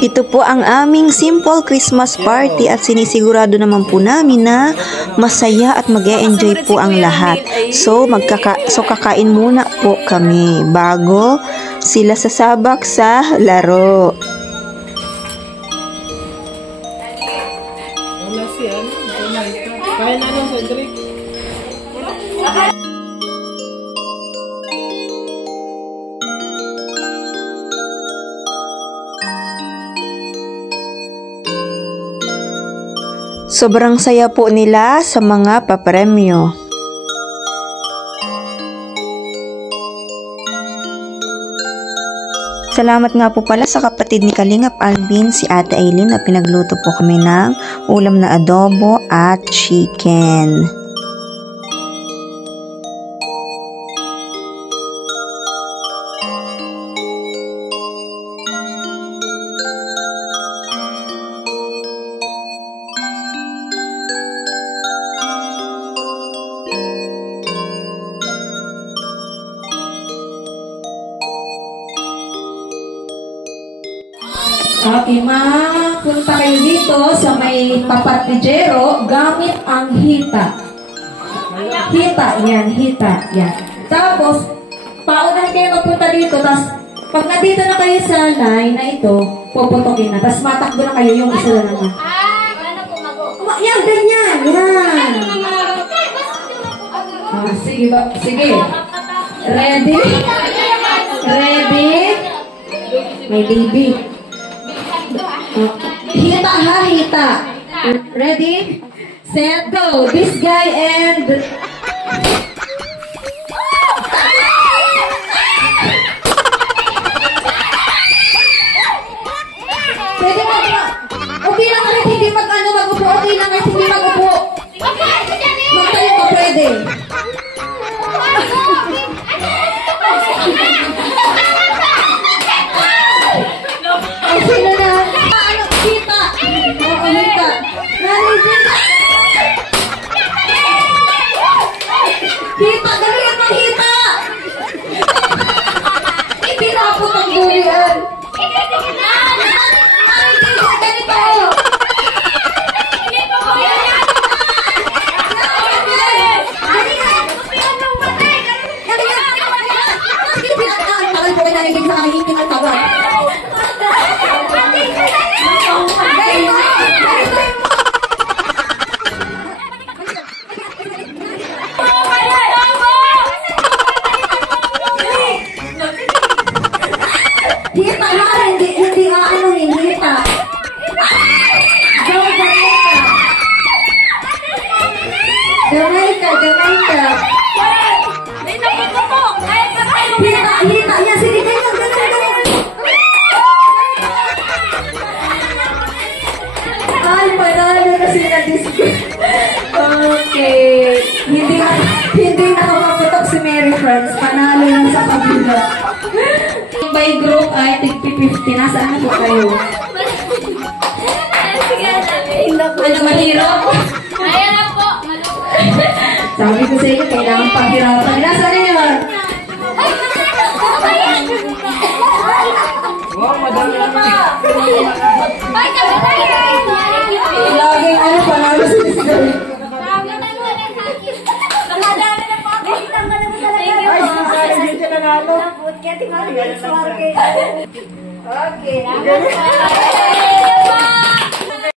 Ito po ang aming simple Christmas party at sinisigurado naman po namin na masaya at mag-e-enjoy po ang lahat. So kakain muna po kami bago sila sasabak sa laro. Sobrang saya po nila sa mga papremyo. Salamat nga po pala sa kapatid ni Kalingap Alvin, si Ate Aileen, na pinagluto po kami ng ulam na adobo at chicken. Okay, punta kayo dito sa may papatijero gamit ang hita. Hita, yan. Tapos, paunan kayo magpunta dito. Tapos, pag nandito na kayo sa line na ito, puputokin na. Tapos, matakbo na kayo yung isa na naman. Yan, ganyan. Yan. Sige. Ready? May baby. Hita. Ready? Set, go. This guy and... Pwede mo ba? Okay lang kahit hindi mag-upo. Okay lang kahit hindi mag-upo. Magtayo ka, pwede. Sino na? Hita. Hita, galingan mo, hita! Itinapot ang gulian. Gamay ka. Hita niya. Sige, ganyan. Ay, panalo na sila disco. Okay. Hindi nakakaputok si Mary Friends. Panalo lang sa kabila. By group ay tig-50. Nasaan na po kayo? Ano, mahirap? Ayan na po. Sabi ko sa inyo, kailangan pahirapan. Nasaan na yun? Wow, madami naman. Laging panalo sa disco. Okay.